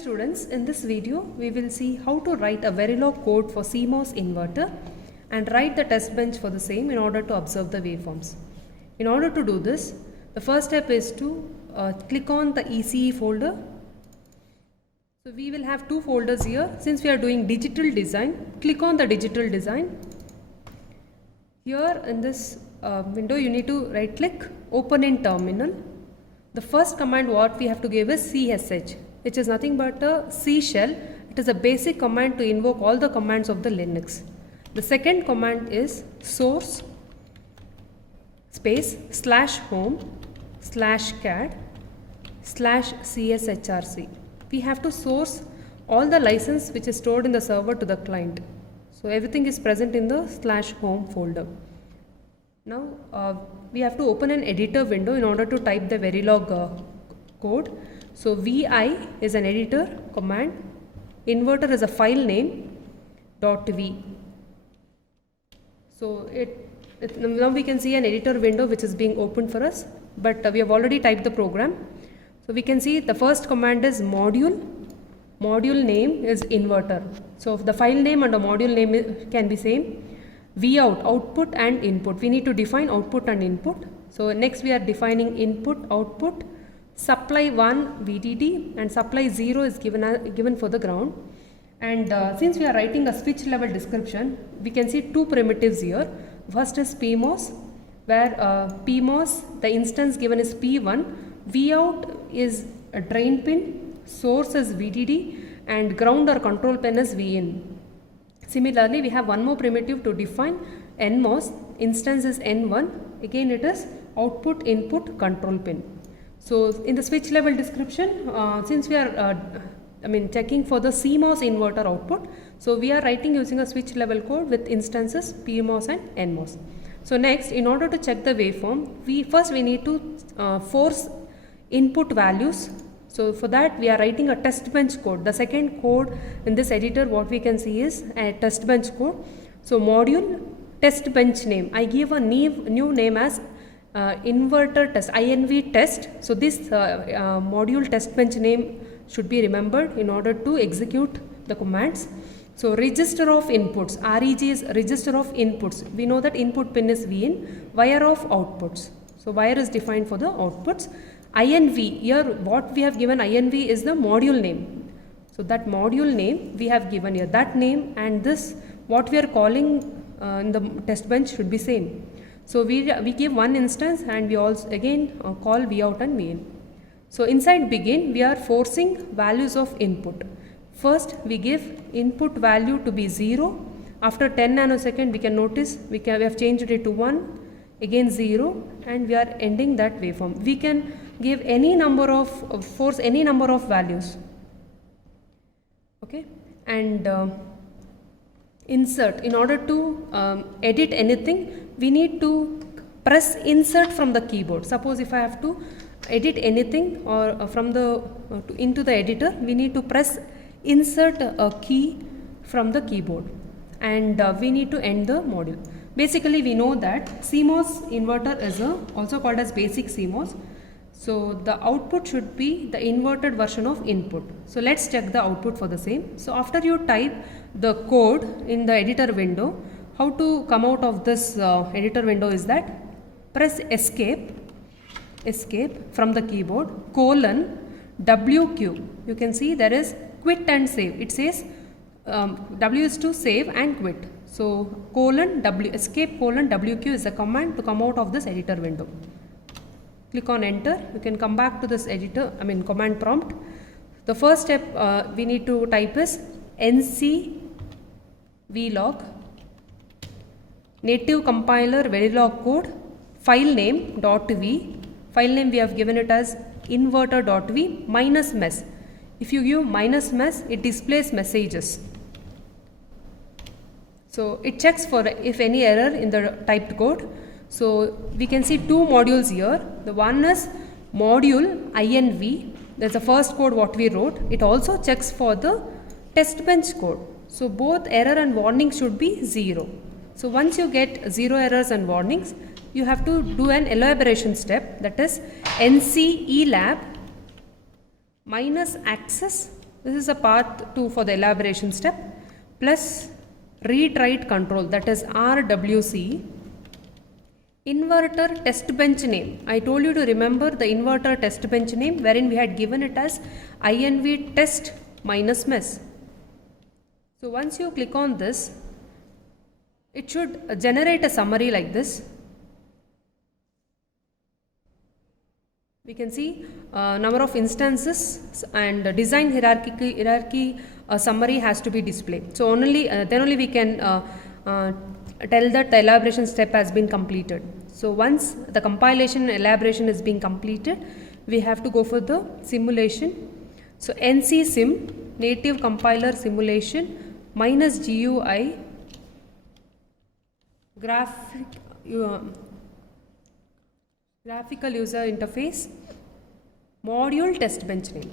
students, in this video we will see how to write a Verilog code for CMOS inverter and write the test bench for the same in order to observe the waveforms. In order to do this, the first step is to click on the ECE folder. So we will have two folders here. Since we are doing digital design, click on the digital design. Here in this window you need to right click, open in terminal. The first command what we have to give is CSH, which is nothing but a C shell. It is a basic command to invoke all the commands of the Linux. The second command is source space /home/cad/cshrc. We have to source all the license which is stored in the server to the client. So everything is present in the /home folder. Now we have to open an editor window in order to type the Verilog code. So vi is an editor command, inverter is a file name .v. So now we can see an editor window which is being opened for us, but we have already typed the program. So we can see the first command is module name is inverter. So the file name and the module name can be same. Vout, output and input. We need to define output and input. So next we are defining input, output. Supply 1 VDD and supply 0 is given for the ground. And since we are writing a switch level description, we can see two primitives here. First is PMOS, where PMOS, the instance given is P1, Vout is a drain pin, source is VDD, and ground or control pin is VIN. Similarly, we have one more primitive to define NMOS, instance is N1, again it is output, input, control pin. So in the switch level description, since we are checking for the CMOS inverter output, so we are writing using a switch level code with instances PMOS and NMOS. So next, in order to check the waveform, we need to force input values. So for that we are writing a test bench code. The second code in this editor what we can see is a test bench code. So module test bench name, I give a new name as inverter test, INV test. So this module test bench name should be remembered in order to execute the commands. So register of inputs, REG is register of inputs. We know that input pin is VIN, wire of outputs. So wire is defined for the outputs. INV, here what we have given INV is the module name. So that module name we have given here, that name and this what we are calling in the test bench should be same. So we give one instance and we also again call Vout and VIN. So inside begin we are forcing values of input. First we give input value to be 0. After 10 nanosecond we can notice we have changed it to 1, again 0, and we are ending that waveform. We can give any number of force any number of values. Okay, and insert. In order to edit anything, we need to press insert from the keyboard. Suppose if I have to edit anything or from the into the editor, we need to press insert a key from the keyboard, and we need to end the module. Basically we know that CMOS inverter is also called as basic CMOS. So the output should be the inverted version of input. So let's check the output for the same. So after you type the code in the editor window, how to come out of this editor window is that press escape from the keyboard, :WQ. You can see there is quit and save. It says W is to save and quit. So :W, escape :WQ is the command to come out of this editor window. Click on enter. You can come back to this editor, command prompt. The first step we need to type is nc vlog native compiler Verilog code file name .v. File name we have given it as inverter.v -mes. If you give -mes, it displays messages. So it checks for if any error in the typed code. So we can see two modules here. The one is module INV. That's the first code what we wrote. It also checks for the test bench code. So both error and warning should be 0. So once you get 0 errors and warnings, you have to do an elaboration step, that is nc elab -access This is a path 2 for the elaboration step, plus read write control, that is RWC. Inverter test bench name. I told you to remember the inverter test bench name, wherein we had given it as INV test minus mess. So once you click on this, it should generate a summary like this. We can see number of instances and design hierarchy summary has to be displayed. So then only we can tell that the elaboration step has been completed. So once the compilation and elaboration is being completed, we have to go for the simulation. So NC sim, native compiler simulation, minus GUI, graphical user interface, module test bench name,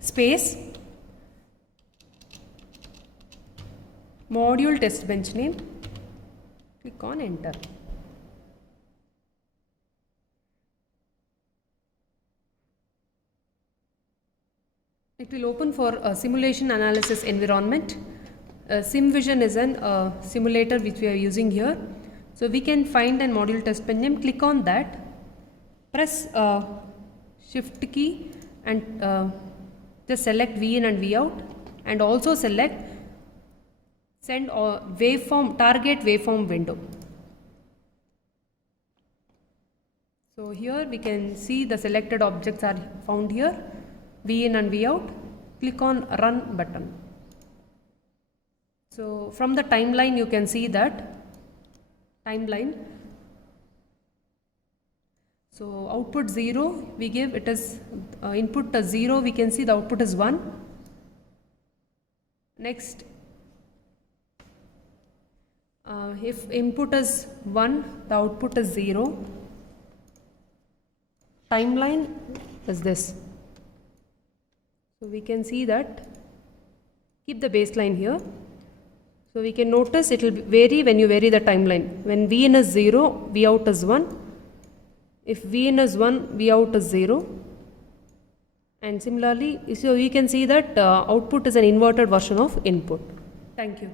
space, module test bench name, click on enter. It will open for a simulation analysis environment. SimVision is an simulator which we are using here. So we can find a module test bench name, click on that, press shift key and just select VIN and Vout, and also select send waveform, target waveform window. So here we can see the selected objects are found here, VIN and Vout. Click on run button. So from the timeline you can see that timeline. So output 0 we give, it is input 0, we can see the output is 1. Next, if input is 1, the output is 0. Timeline is this. So we can see that, keep the baseline here. So we can notice it will vary when you vary the timeline. When VIN is 0, Vout is 1. If VIN is 1, Vout is 0. And similarly, so you can see that output is an inverted version of input. Thank you.